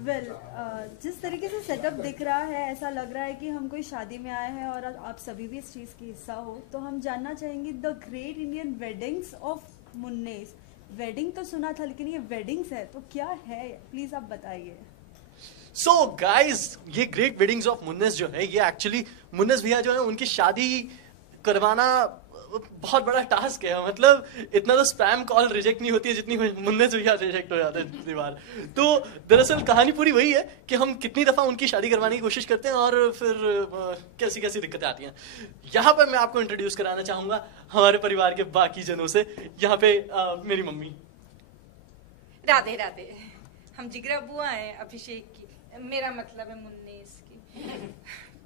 Well जिस तरीके से सेटअप दिख रहा है ऐसा लग रहा है कि हम कोई शादी में आए हैं और आप सभी भी इस चीज़ की हिस्सा हो, तो हम जानना चाहेंगे the great Indian weddings of मुन्नेस। वेडिंग तो सुना था लेकिन ये वेडिंग्स है तो क्या है, प्लीज आप बताइए। सो गाइज, ये ग्रेट वेडिंग्स ऑफ मुन्नेस जो है, ये एक्चुअली मुन्नेस भैया जो है उनकी शादी करवाना बहुत बड़ा टास्क है। मतलब इतना तो स्पैम कॉल रिजेक्ट नहीं होती है जितनी मुन्नेस भैया रिजेक्ट हो जाते हैं जितनी बार। तो दरअसल कहानी पूरी वही है कि हम कितनी दफा उनकी शादी करवाने की कोशिश करते हैं और फिर कैसी कैसी दिक्कतें आती हैं। यहाँ पर मैं आपको इंट्रोड्यूस कराना चाहूंगा हमारे परिवार के बाकी जनों से। यहाँ पे मेरी मम्मी। राधे राधे। हम जिगरा बुआ हैं अभिषेक की, मेरा मतलब है मुन्नेस की।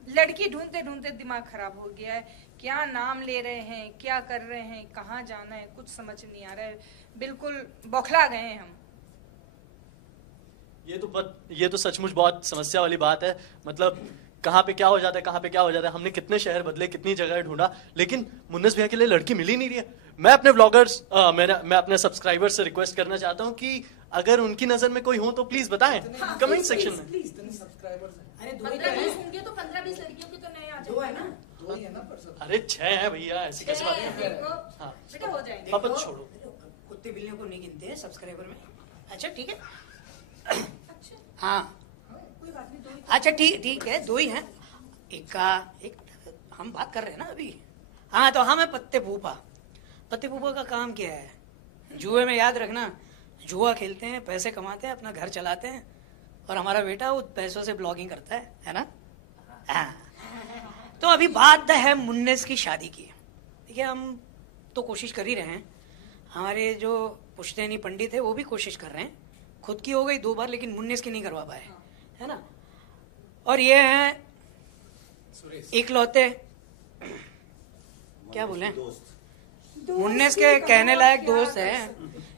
लड़की ढूंढते ढूंढते दिमाग खराब हो गया है। क्या नाम ले रहे हैं, क्या कर रहे हैं, कहाँ जाना है, कुछ समझ नहीं आ रहा है। बिल्कुल बौखला गए हैं हम। ये तो सचमुच बहुत समस्या वाली बात है। मतलब कहाँ पे क्या हो जाता है, कहाँ पे क्या हो जाता है। हमने कितने शहर बदले, कितनी जगह ढूंढा, लेकिन मुन्नेस भैया के लिए लड़की मिल ही नहीं रही है। मैं अपने व्लॉगर्स मैं अपने सब्सक्राइबर्स से रिक्वेस्ट करना चाहता हूँ कि अगर उनकी नजर में कोई हो तो प्लीज बताएं कमेंट सेक्शन में। अरे 15-20 होंगे तो 15-20 लड़कियों की तो नए आ जाए ना। अरे 6 है भैया, ऐसी कैसी बात है। बेटा हो जाएंगे। पापा छोड़ो, कुत्ते बिल्लियों को नहीं गिनते हैं सब्सक्राइबर में। अच्छा ठीक है। हाँ अच्छा ठीक है, 2 ही हैं। एक हम बात कर रहे हैं ना अभी। हाँ तो हम है पत्ते फूफा। पत्ते फूफा का काम क्या है? जुए में याद रखना, जुआ खेलते हैं, पैसे कमाते हैं, अपना घर चलाते हैं, और हमारा बेटा वो पैसों से ब्लॉगिंग करता है ना। हाँ तो अभी बात है मुन्नेस की शादी की। देखिए हम तो कोशिश कर ही रहे हैं, हमारे जो पुश्तैनी पंडित है वो भी कोशिश कर रहे हैं। खुद की हो गई 2 बार लेकिन मुन्नेस की नहीं करवा पाए, है ना। और ये हैं इकलौते, क्या बोले, मुन्नेस के कहने लायक दोस्त हैं।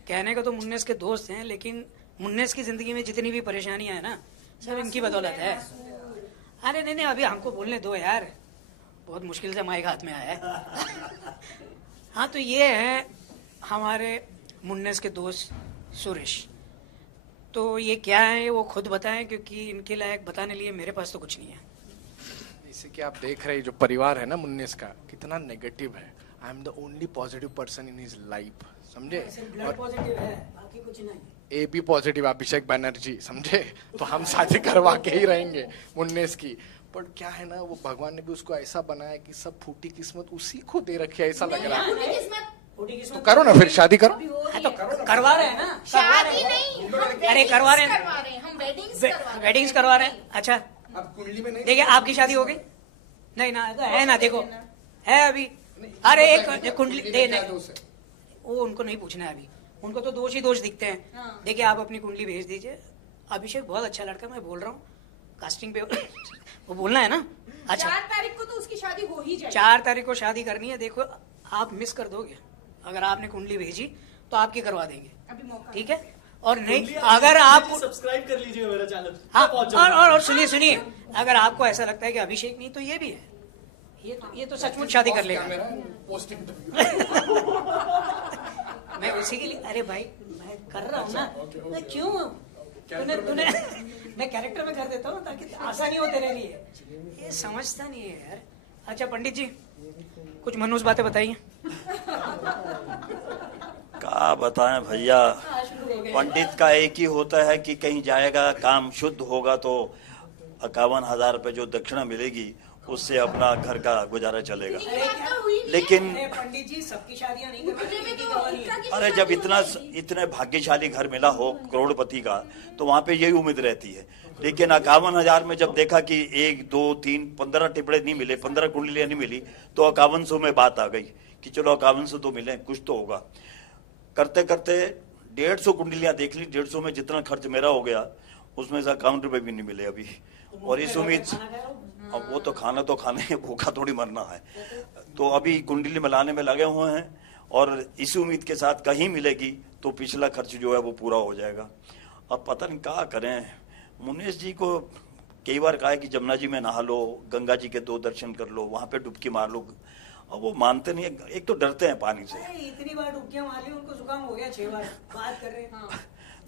कहने को तो मुन्नेस के दोस्त हैं, लेकिन मुन्नेस की जिंदगी में जितनी भी परेशानियां है ना, सब इनकी बदौलत है। अरे नहीं अभी हमको बोलने दो यार, बहुत मुश्किल से माइक हाथ में आया है। हाँ तो ये है हमारे मुन्नेस के दोस्त सुरेश। तो ये क्या है वो खुद बताएं, क्योंकि इनके लायक बताने लिए मेरे पास तो कुछ नहीं है। जैसे कि आप देख रहे हैं जो परिवार है ना मुन्नेस का, कितना नेगेटिव है। I am the only positive person in his life, समझे। ब्लड पॉजिटिव है, बाकी कुछ नहीं। A B positive Abhishek Banerjee, समझे। तो हम शादी करवा के ही रहेंगे मुन्नेस की। पर क्या है ना, वो भगवान ने भी उसको ऐसा बनाया कि सब फूटी किस्मत उसी को दे रखी है, ऐसा लग रहा है। तो करो ना फिर शादी करो। हाँ तो करवा रहे हैं ना। शादी नहीं, अरे करवा रहे हैं, हम वेडिंग्स करवा रहे हैं। अच्छा अब कुंडली में नहीं, देखिए आपकी शादी हो गई नहीं ना, है ना, देखो है अभी। अरे एक कुंडली दे, नहीं वो उनको नहीं पूछना है अभी, उनको तो दोष ही दोष दिखते हैं। देखिए आप अपनी कुंडली भेज दीजिए। अभिषेक बहुत अच्छा लड़का, मैं बोल रहा हूँ कास्टिंग पे वो बोलना है ना। अच्छा 4 तारीख को तो उसकी शादी हो ही जाएगी। 4 तारीख को शादी करनी है। देखो आप मिस कर दोगे, अगर आपने कुंडली भेजी तो आपकी करवा देंगे अभी मौका, ठीक है। और नहीं अगर आप सब्सक्राइब कर लीजिए मेरा चैनल। हाँ और सुनिए, अगर आपको ऐसा लगता है कि अभिषेक नहीं तो ये भी है, ये तो सचमुच शादी कर लेगा। मैं उसी के लिए, अरे भाई मैं कर रहा हूँ ना, मैं क्यों तूने मैं कैरेक्टर में कर देता हूँ ताकि आसानी हो तेरे लिए। ये समझता नहीं है यार। अच्छा पंडित जी कुछ मनोज बातें बताइए। क्या बताएं भैया, पंडित का एक ही होता है कि कहीं जाएगा, काम शुद्ध होगा तो 51,000 रुपये जो दक्षिणा मिलेगी उससे अपना घर का गुजारा चलेगा। लेकिन पंडित जी सबकी शादियां नहीं करवानी। अरे जब इतने भाग्यशाली घर मिला हो करोड़पति का, तो वहाँ पे यही उम्मीद रहती है। लेकिन 51,000 में जब देखा कि 1 2 3 15 टिपड़े नहीं मिले, 15 कुंडलियां नहीं मिली, तो 5100 में बात आ गई कि चलो 5100 तो मिले, कुछ तो होगा। करते करते 150 कुंडलियां देख ली। 150 में जितना खर्च मेरा हो गया उसमें से 51 रुपए भी नहीं मिले अभी। और इस उम्मीद, अब वो तो खाना है, भूखा थोड़ी मरना है। तो अभी कुंडली मिलाने में लगे हुए हैं और इसी उम्मीद के साथ कहीं मिलेगी तो पिछला खर्च जो है वो पूरा हो जाएगा। अब पता नहीं क्या करें। मुन्नेस जी को कई बार कहा है कि जमुना जी में नहा लो, गंगा जी के 2 दर्शन कर लो, वहां पे डुबकी मार लो। और वो मानते नहीं है, एक तो डरते हैं पानी से। इतनी बार डुबकियां मार ली, उनको जुकाम हो गया 6 बार, बात कर रहे हैं। हाँ।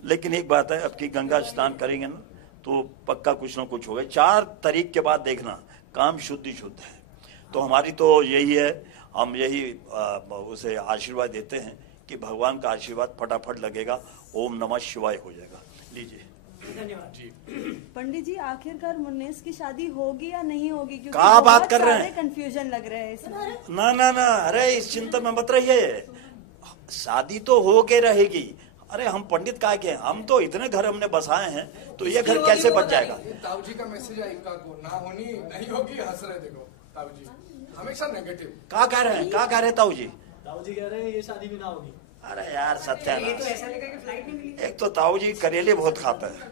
लेकिन एक बात है, अब की गंगा स्नान करेंगे ना तो पक्का कुछ ना कुछ होगा। 4 तारीख के बाद देखना काम शुद्ध ही शुद्ध है। तो हमारी तो यही है, हम यही उसे आशीर्वाद देते हैं कि भगवान का आशीर्वाद फटाफट लगेगा, ओम नमः शिवाय हो जाएगा। लीजिए। धन्यवाद जी। पंडित जी, आखिरकार मुन्नेस की शादी होगी या नहीं होगी? क्योंकि कहाँ बात कर रहे हैं? कंफ्यूजन लग रहा है इसमें। ना, अरे इस चिंता में मत रहिए, शादी तो हो के रहेगी। अरे हम पंडित काय के हैं, हम तो इतने घर हमने बसाए हैं, तो ये घर कैसे बच जाएगा? ताऊ जी का मैसेज है इनका को, ना होनी नहीं होगी, हंस रहे देखो ताऊ जी हमेशा नेगेटिव। क्या कह रहे हैं ताऊ जी? ताऊ जी कह रहे हैं ये शादी भी ना होगी। अरे यार सत्यानाश, ऐसा लगा कि फ्लाइट नहीं मिली। एक तो ताऊ जी करेले बहुत खाते हैं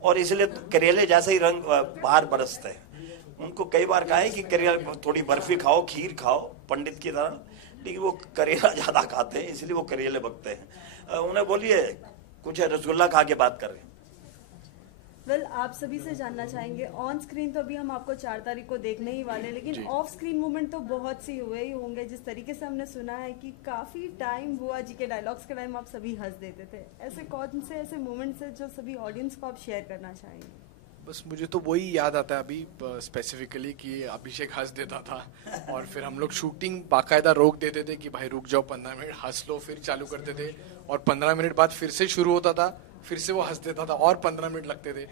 और इसलिए करेले जैसे ही रंग बाहर बरसते हैं। उनको कई बार कहा है कि करेला थोड़ी बर्फी खाओ, खीर खाओ पंडित की तरह, लेकिन वो करेला ज्यादा खाते हैं, इसलिए वो करेले बकते हैं। उन्हें बोलिए कुछ रसगुल्ला खा के बात कर रहे हैं। वेल, आप सभी से जानना चाहेंगे, ऑन स्क्रीन तो अभी हम आपको 4 तारीख को देखने ही वाले, लेकिन ऑफ स्क्रीन मूवमेंट तो बहुत सी हुए ही होंगे। जिस तरीके से हमने सुना है कि काफी टाइम बुआ जी के डायलॉग्स के टाइम आप सभी हंस देते थे, ऐसे कौन से ऐसे मोमेंट्स है जो सभी ऑडियंस को आप शेयर करना चाहेंगे? बस मुझे तो वही याद आता है अभी स्पेसिफिकली कि अभिषेक हंस देता था और फिर हम लोग शूटिंग बाकायदा रोक देते थे कि भाई रुक जाओ 15 मिनट, हंस लो, फिर चालू करते थे और 15 मिनट बाद फिर से शुरू होता था, फिर से वो हंस देता था और 15 मिनट लगते थे।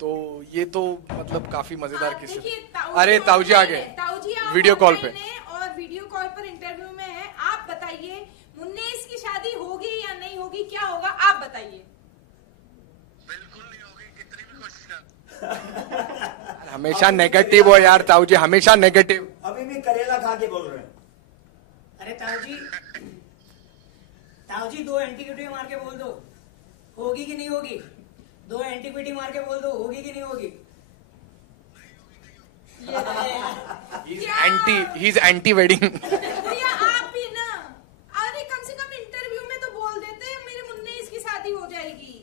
तो ये तो मतलब काफी मजेदार किस्सा। अरे ताऊ जी आ गए वीडियो कॉल पे, और वीडियो कॉल पर इंटरव्यू में है। आप बताइए मुन्नेस की शादी होगी या नहीं होगी, क्या होगा आप बताइए। बिल्कुल नहीं होगी, कितनी भी कोशिश कर। हमेशा नेगेटिव हो यार ताऊ जी, हमेशा नेगेटिव। अभी भी करेला खा के बोल रहे हैं। अरे ताऊ जी 2 एंटीक्विटी मार के बोल दो, होगी कि नहीं होगी? 2 एंटीक्विटी मार के बोल दो, होगी कि नहीं होगी? He is anti wedding. भैया आप भी ना, अरे कम से कम इंटरव्यू में तो बोल देते मेरे मुन्नेस की शादी हो जाएगी।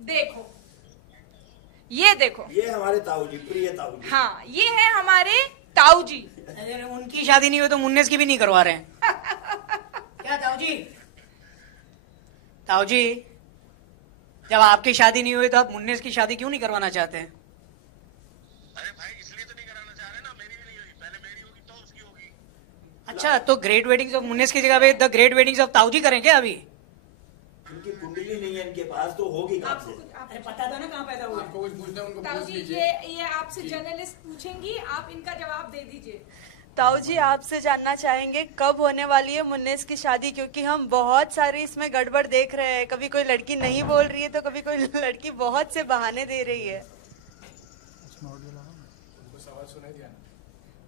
देखो, ये देखो, ये हमारे ताऊ जी, प्रिय ताऊ जी। हाँ, ये है हमारे ताऊ जी। अगर उनकी शादी नहीं हुई तो मुन्नेस की भी नहीं करवा रहे हैं। क्या ताऊ जी? ताऊ जी, जब आपकी शादी नहीं हुई तो आप मुन्नेस की शादी क्यों नहीं करवाना चाहते हैं? अरे भाई इसलिए तो नहीं कराना चाह रहे ना, मेरी भी नहीं हुई, पहले मेरी होगी तो उसकी होगी। अच्छा, तो ग्रेट वेडिंग्स ऑफ मुन्नेस की जगह पे द ग्रेट वेडिंग्स ऑफ ताऊ जी करें क्या अभी? इनकी कुंडली नहीं है इनके पास, तो होगी कहाँ से? अरे पता था ना कहाँ पैदा हुआ। आपको कुछ पूछना है उनको ताऊ पूछ जी, लीजिए। ये आपसे जर्नलिस्ट पूछेंगी, आप इनका जवाब दे दीजिए। ताऊ जी, आपसे जानना चाहेंगे कब होने वाली है मुन्नेस की शादी, क्योंकि हम बहुत सारी इसमें गड़बड़ देख रहे हैं। कभी कोई लड़की नहीं बोल रही है तो कभी कोई लड़की बहुत से बहाने दे रही है। सवाल सुनाई दिया?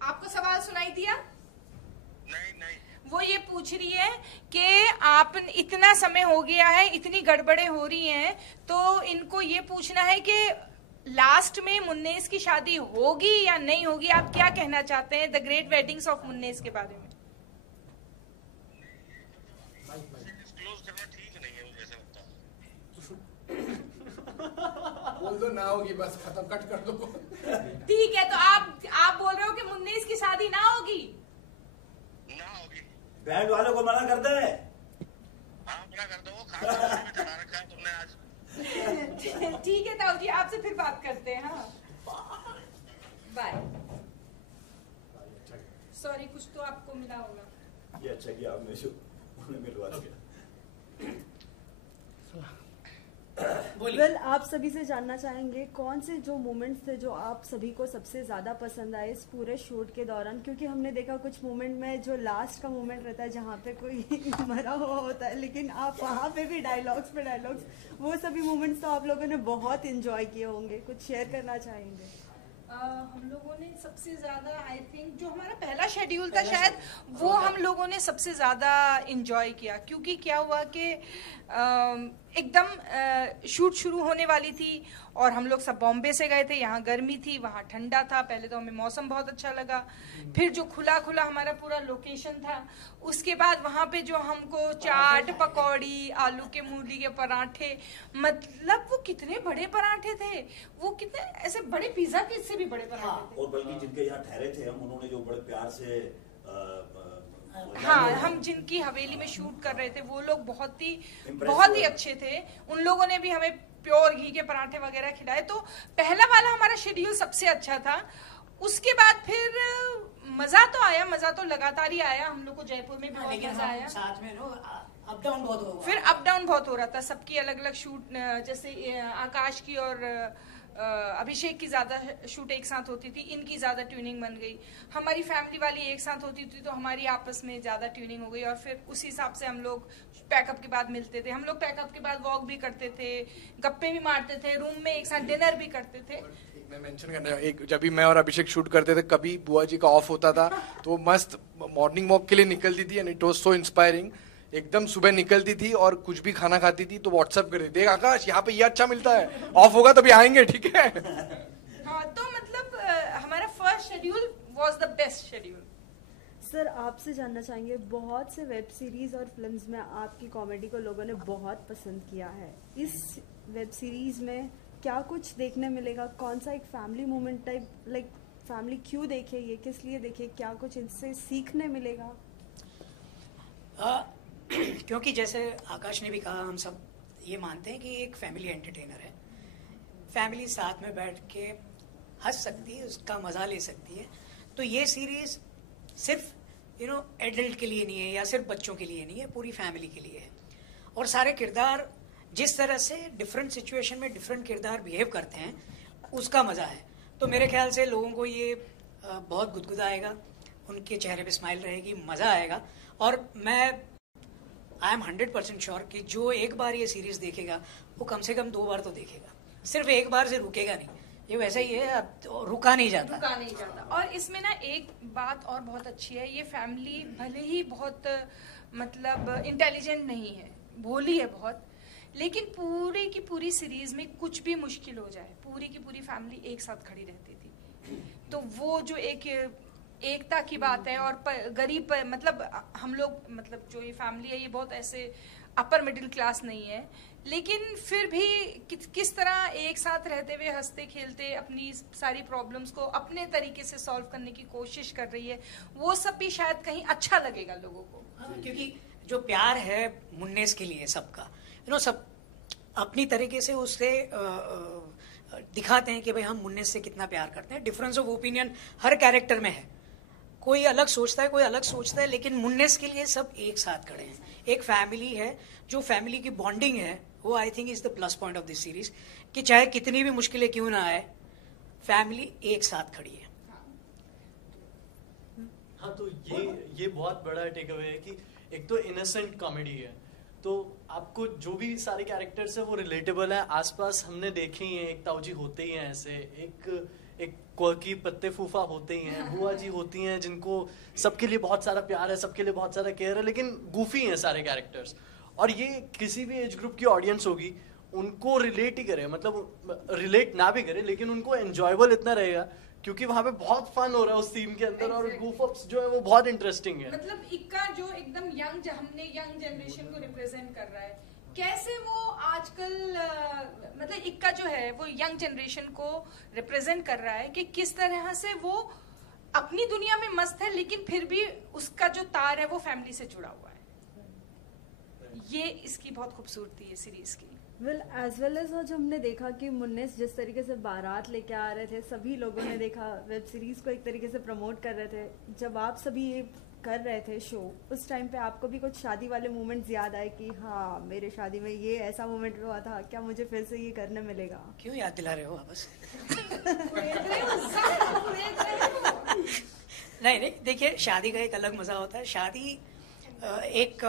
आपको सवाल सुनाई दिया? नहीं, वो ये पूछ रही है कि आप इतना समय हो गया है, इतनी गड़बड़ें हो रही हैं, तो इनको ये पूछना है कि लास्ट में मुन्नेस की शादी होगी या नहीं होगी। आप क्या कहना चाहते हैं द ग्रेट वेडिंग्स ऑफ मुन्नेस के बारे में? डिस्क्लोज करना ठीक नहीं है, मुझे ऐसा लगता है। बोल दो ना होगी, बस खत्म, कट कर दो। ठीक है, तो आप बोल रहे हो कि मुन्नेस की शादी ना होगी? ना होगी। बैंड वालों को मना कर दे। हाँ मना कर दो, खाना में चढ़ा रखा है तुमने आज। ठीक है ताऊ जी, आपसे फिर बात करते हैं। हाँ, बाय। सॉरी, कुछ तो आपको मिला होगा। ये अच्छा किया आपने जो उन्हें मिलवा दिया। वेल, आप सभी से जानना चाहेंगे कौन से जो मोमेंट्स थे जो आप सभी को सबसे ज्यादा पसंद आए इस पूरे शूट के दौरान, क्योंकि हमने देखा कुछ मोमेंट में जो लास्ट का मोमेंट रहता है जहाँ पे कोई मरा हुआ होता है, लेकिन आप वहाँ पे भी डायलॉग्स, वो सभी मोमेंट्स तो आप लोगों ने बहुत इंजॉय किए होंगे, कुछ शेयर करना चाहेंगे? हम लोगों ने सबसे ज्यादा, आई थिंक जो हमारा पहला शेड्यूल था शायद वो हम लोगों ने सबसे ज्यादा इंजॉय किया, क्योंकि क्या हुआ कि एकदम शूट शुरू होने वाली थी और हम लोग सब बॉम्बे से गए थे, यहाँ गर्मी थी, वहाँ ठंडा था। पहले तो हमें मौसम बहुत अच्छा लगा, फिर जो खुला खुला हमारा पूरा लोकेशन था, उसके बाद वहाँ पे जो हमको चाट, पकौड़ी, आलू के मूली के पराठे, मतलब वो कितने बड़े पराठे थे, वो कितने ऐसे बड़े पिज्जा के इससे भी बड़े पराठे थे। और बल्कि जिनके यहाँ ठहरे थे हम, उन्होंने जो बड़े प्यार से हाँ, हम जिनकी हवेली में शूट कर रहे थे वो लोग बहुत ही अच्छे थे। उन लोगों ने भी हमें प्योर घी के पराठे वगैरह खिलाए। तो पहला वाला हमारा शेड्यूल सबसे अच्छा था। उसके बाद फिर मजा तो आया, मजा तो लगातार ही आया। हम लोग को जयपुर में भी बहुत मजा आया। साथ में अप डाउन बहुत हो रहा, फिर अप डाउन बहुत हो रहा था, सबकी अलग अलग शूट, जैसे आकाश की और अभिषेक की ज्यादा शूट एक साथ होती थी, इनकी ज्यादा ट्यूनिंग बन गई। हमारी फैमिली वाली एक साथ होती थी तो हमारी आपस में ज्यादा ट्यूनिंग हो गई और फिर उसी हिसाब से हम लोग पैकअप के बाद मिलते थे। हम लोग पैकअप के बाद वॉक भी करते थे, गप्पे भी मारते थे, रूम में एक साथ डिनर भी करते थे। मैं मेंशन करना, एक जब भी मैं और अभिषेक शूट करते थे, कभी बुआ जी का ऑफ होता था तो मस्त मॉर्निंग वॉक के लिए निकलती थी and it was so inspiring. एकदम सुबह निकलती थी और कुछ भी खाना खाती थी तो व्हाट्सएप कर देती, देख आकाश यहाँ पे ये अच्छा मिलता है, ऑफ होगा तभी आएंगे, ठीक है। हाँ, तो मतलब हमारा first schedule was the best schedule. Sir, आपसे जानना चाहेंगे, बहुत से वेब सीरीज और फिल्म्स में आपकी कॉमेडी को लोगों ने बहुत पसंद किया है। इस वेब सीरीज में क्या कुछ देखने मिलेगा? कौन सा एक family moment type, like family क्यों देखे, ये किस लिए देखे, क्या कुछ इनसे सीखने मिलेगा? क्योंकि जैसे आकाश ने भी कहा, हम सब ये मानते हैं कि एक फैमिली एंटरटेनर है। फैमिली साथ में बैठ के हंस सकती है, उसका मजा ले सकती है। तो ये सीरीज सिर्फ एडल्ट के लिए नहीं है या सिर्फ बच्चों के लिए नहीं है, पूरी फैमिली के लिए है। और सारे किरदार जिस तरह से डिफरेंट सिचुएशन में डिफरेंट किरदार बिहेव करते हैं, उसका मजा है। तो मेरे ख्याल से लोगों को ये बहुत गुदगुदाएगा, उनके चेहरे पे स्माइल रहेगी, मजा आएगा। और मैं आई एम 100% श्योर कि जो एक बार ये सीरीज देखेगा वो कम से कम 2 बार तो देखेगा, सिर्फ एक बार से रुकेगा नहीं। ये वैसा ही है, अब तो रुका नहीं जाता। और इसमें ना एक बात और बहुत अच्छी है, ये फैमिली भले ही बहुत मतलब इंटेलिजेंट नहीं है, भोली है बहुत, लेकिन पूरी की पूरी सीरीज में कुछ भी मुश्किल हो जाए, पूरी की पूरी फैमिली एक साथ खड़ी रहती थी। तो वो जो एकता की बात है। और गरीब मतलब हम लोग, मतलब जो ये फैमिली है, ये बहुत ऐसे अपर मिडिल क्लास नहीं है, लेकिन फिर भी किस तरह एक साथ रहते हुए हंसते खेलते अपनी सारी प्रॉब्लम्स को अपने तरीके से सॉल्व करने की कोशिश कर रही है, वो सब भी शायद कहीं अच्छा लगेगा लोगों को। क्योंकि जो प्यार है मुन्नेस के लिए सबका, सब अपनी तरीके से उससे दिखाते हैं कि भाई हम मुन्नेस से कितना प्यार करते हैं। Difference of opinion her character में है, कोई अलग सोचता है, कोई अलग सोचता है, लेकिन मुन्नेस के लिए सब एक साथ खड़े हैं। एक फैमिली है, जो फैमिली की बॉन्डिंग है, वो I think is the plus point of this series, कि चाहे कितनी भी मुश्किलें क्यों ना आए, फैमिली एक साथ खड़ी है। हाँ, तो ये बहुत बड़ा टेक अवे है कि एक तो इनोसेंट कॉमेडी है, तो आपको जो भी सारे कैरेक्टर्स है वो रिलेटेबल है। आसपास हमने देखे ही हैं, एक ताऊजी होते ही हैं ऐसे, एक क्वर्की पत्ते फूफा होते ही हैं, बुआ जी होती हैं जिनको सबके लिए बहुत सारा प्यार है, सबके लिए बहुत सारा केयर है, लेकिन गूफी हैं सारे कैरेक्टर्स। और ये किसी भी एज ग्रुप की ऑडियंस होगी, उनको रिलेट ही करे, मतलब रिलेट ना भी करे, लेकिन उनको एंजॉयबल इतना रहेगा क्योंकि वहां पे बहुत फन हो रहा है उस सीन के अंदर। और goof ups जो है वो बहुत इंटरेस्टिंग है। मतलब इक्का जो एकदम हमने यंग जनरेशन को रिप्रेजेंट कर रहा है, कैसे वो आजकल मतलब इक्का जो है वो यंग जनरेशन को रिप्रेजेंट कर रहा है कि किस तरह से वो अपनी दुनिया में मस्त है, लेकिन फिर भी उसका जो तार है वो फैमिली से जुड़ा हुआ है। ये इसकी बहुत खूबसूरती है सीरीज की। एज वेल एज आज हमने देखा कि मुन्नेस जिस तरीके से बारात लेके आ रहे थे, सभी लोगों ने देखा, वेब सीरीज को एक तरीके से प्रमोट कर रहे थे। जब आप सभी ये कर रहे थे शो, उस टाइम पे आपको भी कुछ शादी वाले मोमेंट्स याद आए कि हाँ, मेरे शादी में ये ऐसा मोमेंट हुआ था, क्या मुझे फिर से ये करने मिलेगा? क्यों याद दिला रहे हो वापस? नहीं, देखिए, शादी का एक अलग मजा होता है। शादी एक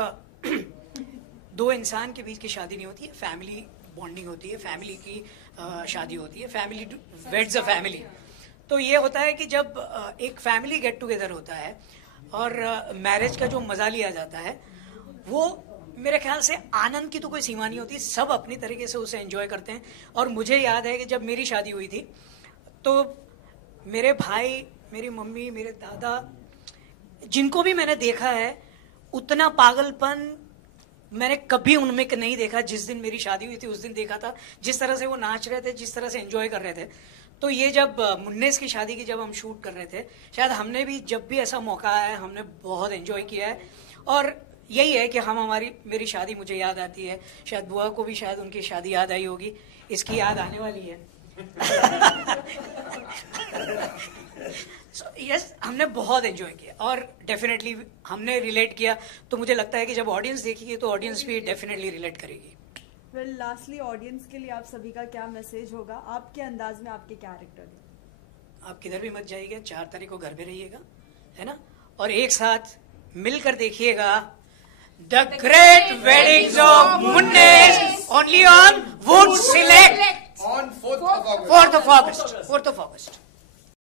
दो इंसान के बीच की शादी नहीं होती है, फैमिली बॉन्डिंग होती है, फैमिली की शादी होती है, फैमिली वेड्स अ फैमिली। तो ये होता है कि जब एक फैमिली गेट टुगेदर होता है और मैरिज का जो मजा लिया जाता है, वो मेरे ख्याल से आनंद की तो कोई सीमा नहीं होती, सब अपनी तरीके से उसे एंजॉय करते हैं। और मुझे याद है कि जब मेरी शादी हुई थी तो मेरे भाई, मेरी मम्मी, मेरे दादा, जिनको भी मैंने देखा है उतना पागलपन मैंने कभी उनमें नहीं देखा। जिस दिन मेरी शादी हुई थी उस दिन देखा था, जिस तरह से वो नाच रहे थे, जिस तरह से एंजॉय कर रहे थे। तो ये जब मुन्नेस की शादी की जब हम शूट कर रहे थे, शायद हमने भी जब भी ऐसा मौका आया है हमने बहुत एंजॉय किया है। और यही है कि मेरी शादी मुझे याद आती है, शायद बुआ को भी शायद उनकी शादी याद आई होगी, इसकी याद आने वाली है। यस, हमने बहुत एंजॉय किया और डेफिनेटली हमने रिलेट किया। तो मुझे लगता है कि जब ऑडियंस देखेगी तो ऑडियंस भी डेफिनेटली रिलेट करेगी। वेल, लास्टली ऑडियंस के लिए आप सभी का क्या मैसेज होगा आपके अंदाज में, आपके कैरेक्टर? आप किधर भी मत जाइएगा, 4 तारीख को घर पे रहिएगा, है ना, और एक साथ मिलकर देखिएगा द ग्रेट वेडिंग्स ऑफ मुन्नेस, only on Voot select on 4th of August।